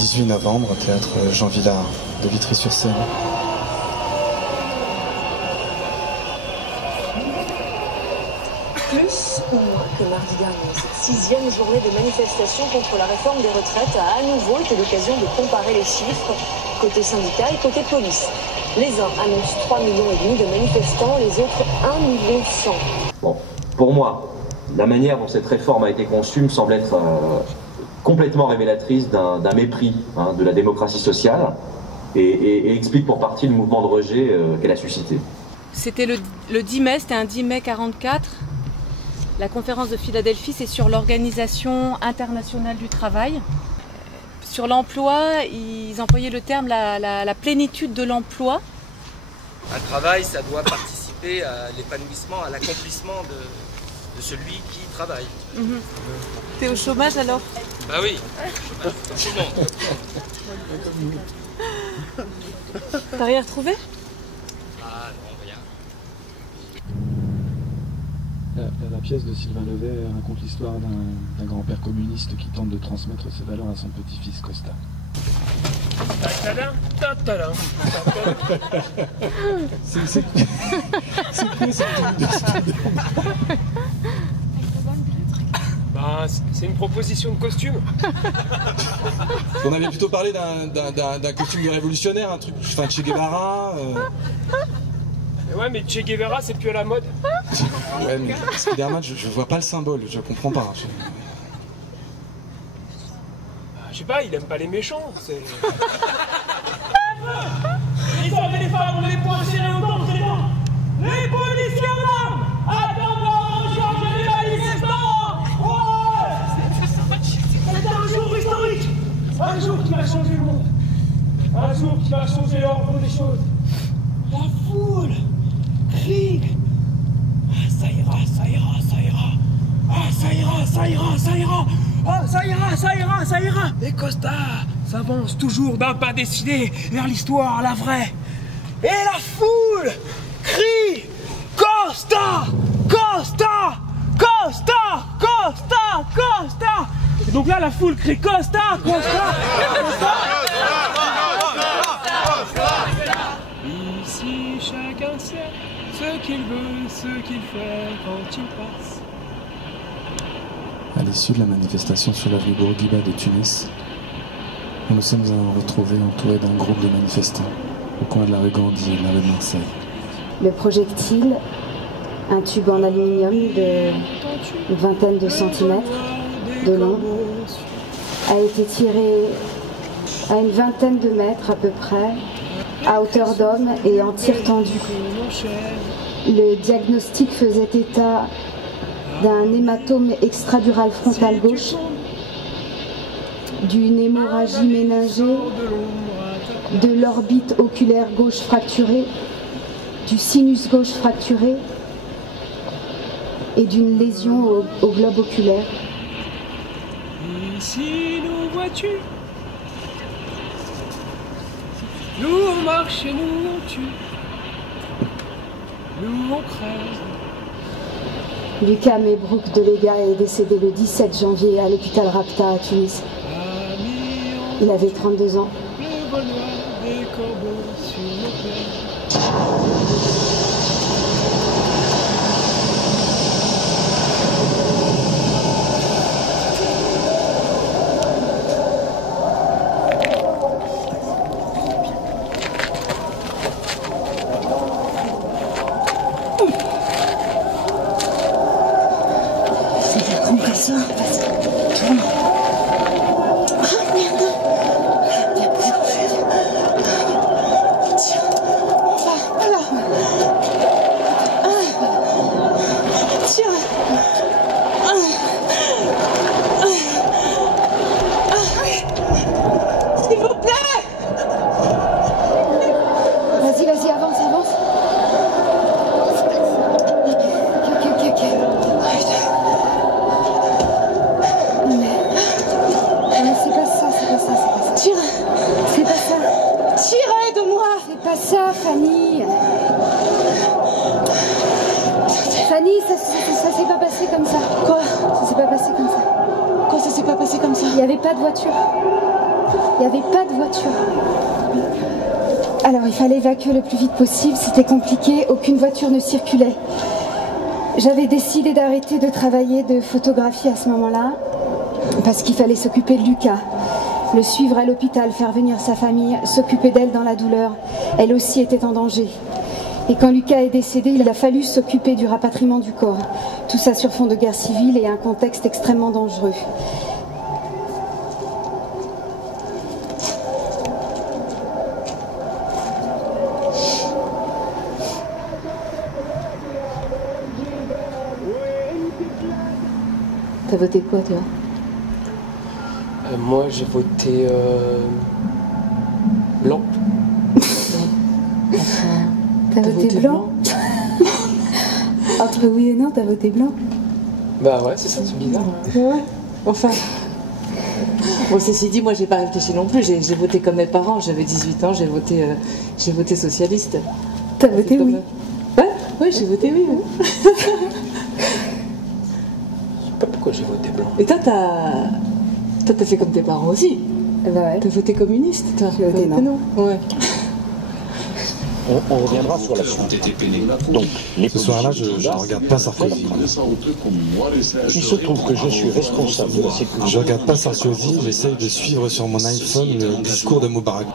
18 novembre, au théâtre Jean Vilar de Vitry-sur-Seine. Plus ou moins que mardi dernier, cette 6e journée de manifestation contre la réforme des retraites a à nouveau été l'occasion de comparer les chiffres, côté syndicat et côté police. Les uns annoncent 3,5 millions de manifestants, les autres 1,1 million. Bon, pour moi, la manière dont cette réforme a été conçue me semble être complètement révélatrice d'un mépris de la démocratie sociale et explique pour partie le mouvement de rejet qu'elle a suscité. C'était le 10 mai, c'était un 10 mai 44. La conférence de Philadelphie, c'est sur l'Organisation internationale du travail. Sur l'emploi, ils employaient le terme la plénitude de l'emploi. Un travail, ça doit participer à l'épanouissement, à l'accomplissement de celui qui travaille. T'es au chômage alors? Bah oui, comme tout le monde. T'as rien retrouvé? Ah non, rien. La pièce de Sylvain Levet raconte l'histoire d'un grand-père communiste qui tente de transmettre ses valeurs à son petit-fils Costa. C'est quoi ça? C'est une proposition de costume. On avait plutôt parlé d'un costume de révolutionnaire, un truc, enfin Che Guevara. Ouais, mais Che Guevara, c'est plus à la mode. Ouais, mais Spider-Man, je vois pas le symbole, je comprends pas. Je sais pas, il aime pas les méchants. Ils ont les femmes, les poings serrés au ventre, les policiers en armes attendant en charge des manifestants. C'est un jour historique, un jour qui va changer le monde, un jour qui va changer l'ordre des choses. La foule crie. Ça ira, ça ira, ça ira. Ah, ça ira, ça ira, ça ira. Ah, ça ira, ça ira, ça ira. Et Costa s'avance toujours d'un pas décidé vers l'histoire, la vraie. Et la foule crie Costa, Costa, Costa, Costa, Costa. Et donc là, la foule crie Costa, Costa, Costa. Ici, chacun sait ce qu'il veut, ce qu'il fait quand il passe. À l'issue de la manifestation sur la rue Bourguiba de Tunis, nous nous sommes retrouvés entourés d'un groupe de manifestants au coin de la rue Gandhi et de la rue de Marseille. Le projectile, un tube en aluminium de une vingtaine de centimètres de long, a été tiré à une vingtaine de mètres à peu près, à hauteur d'homme et en tir tendu. Le diagnostic faisait état d'un hématome extradural frontal gauche, d'une hémorragie méningée, de l'orbite oculaire gauche fracturée, du sinus gauche fracturé et d'une lésion au globe oculaire. Ici nos voitures, nous on marche et nous on tue, nous on crève. Lucas Mebrouk de Lega est décédé le 17 janvier à l'hôpital Rapta à Tunis. Il avait 32 ans. Le vol noir des corbeaux sur nos plaines. Ça s'est pas passé comme ça. Quoi? Ça s'est pas passé comme ça. Quoi, ça s'est pas passé comme ça? Il n'y avait pas de voiture. Il n'y avait pas de voiture. Alors il fallait évacuer le plus vite possible, c'était compliqué, aucune voiture ne circulait. J'avais décidé d'arrêter de travailler de photographie à ce moment-là, parce qu'il fallait s'occuper de Lucas, le suivre à l'hôpital, faire venir sa famille, s'occuper d'elle dans la douleur. Elle aussi était en danger. Et quand Lucas est décédé, il a fallu s'occuper du rapatriement du corps. Tout ça sur fond de guerre civile et un contexte extrêmement dangereux. T'as voté quoi, toi? Moi, j'ai voté blanc. T'as voté blanc? Entre oui et non, t'as voté blanc? Bah ouais, c'est ça, c'est bizarre. Ouais, enfin. Bon, ceci dit, moi, j'ai pas réfléchi non plus. J'ai voté comme mes parents. J'avais 18 ans, j'ai voté socialiste. T'as voté oui? Ouais, j'ai voté oui. Ouais. Pas pourquoi j'ai voté blanc. Et toi, t'as fait comme tes parents aussi. Bah ouais. T'as voté communiste, toi. J'ai voté non. Ouais. On reviendra sur la suite. Donc, Ce soir-là, je ne regarde pas Sarkozy. il se trouve que je suis responsable de la sécurité. Je regarde pas Sarkozy, j'essaye de suivre sur mon iPhone le discours de Moubarak.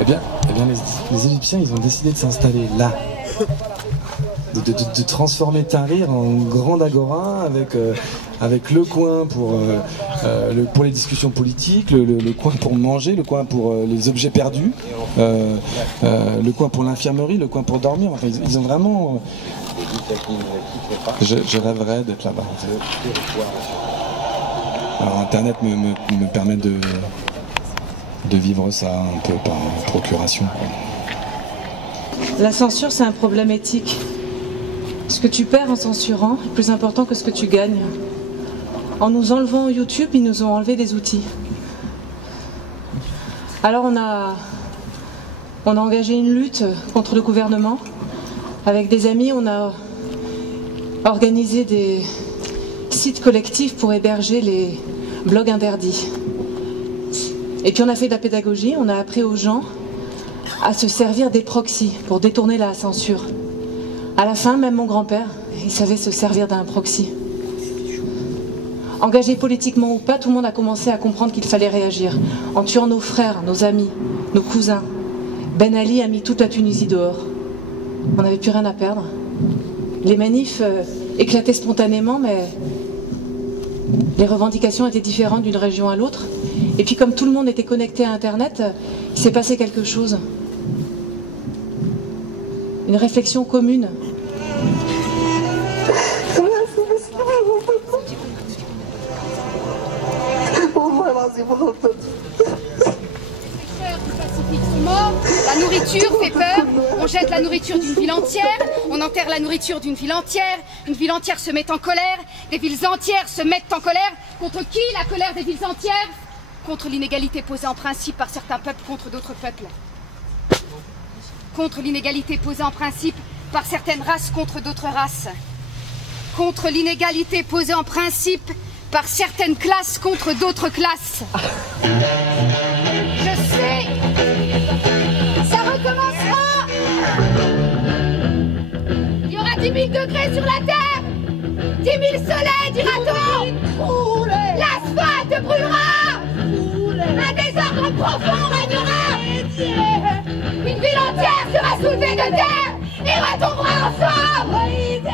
Eh bien les Égyptiens, ils ont décidé de s'installer là. De transformer Tahrir en grande agora avec le coin pour les discussions politiques, le coin pour manger, le coin pour les objets perdus, le coin pour l'infirmerie, le coin pour dormir. Enfin, ils ont vraiment... Je rêverais d'être là-bas. Alors Internet me permet de vivre ça un peu par procuration. La censure, c'est un problème éthique. Ce que tu perds en censurant est plus important que ce que tu gagnes. En nous enlevant YouTube, ils nous ont enlevé des outils. Alors on a engagé une lutte contre le gouvernement. Avec des amis, on a organisé des sites collectifs pour héberger les blogs interdits. Et puis on a fait de la pédagogie, on a appris aux gens à se servir des proxys pour détourner la censure. À la fin, même mon grand-père, il savait se servir d'un proxy. Engagé politiquement ou pas, tout le monde a commencé à comprendre qu'il fallait réagir. En tuant nos frères, nos amis, nos cousins. Ben Ali a mis toute la Tunisie dehors. On n'avait plus rien à perdre. Les manifs éclataient spontanément, mais les revendications étaient différentes d'une région à l'autre. Et puis comme tout le monde était connecté à Internet, il s'est passé quelque chose. Une réflexion commune. La nourriture fait peur, on jette la nourriture d'une ville entière, on enterre la nourriture d'une ville entière se met en colère, des villes entières se mettent en colère. Contre qui la colère des villes entières? Contre l'inégalité posée en principe par certains peuples contre d'autres peuples. Contre l'inégalité posée en principe par certaines races contre d'autres races. Contre l'inégalité posée en principe par certaines classes contre d'autres classes. Je sais, ça recommencera. Il y aura 10 000 degrés sur la Terre, 10 000 soleils, dira-t-on. L'asphalte brûlera, un désordre profond régnera. Une ville entière sera soulevée de terre et retombera ensemble.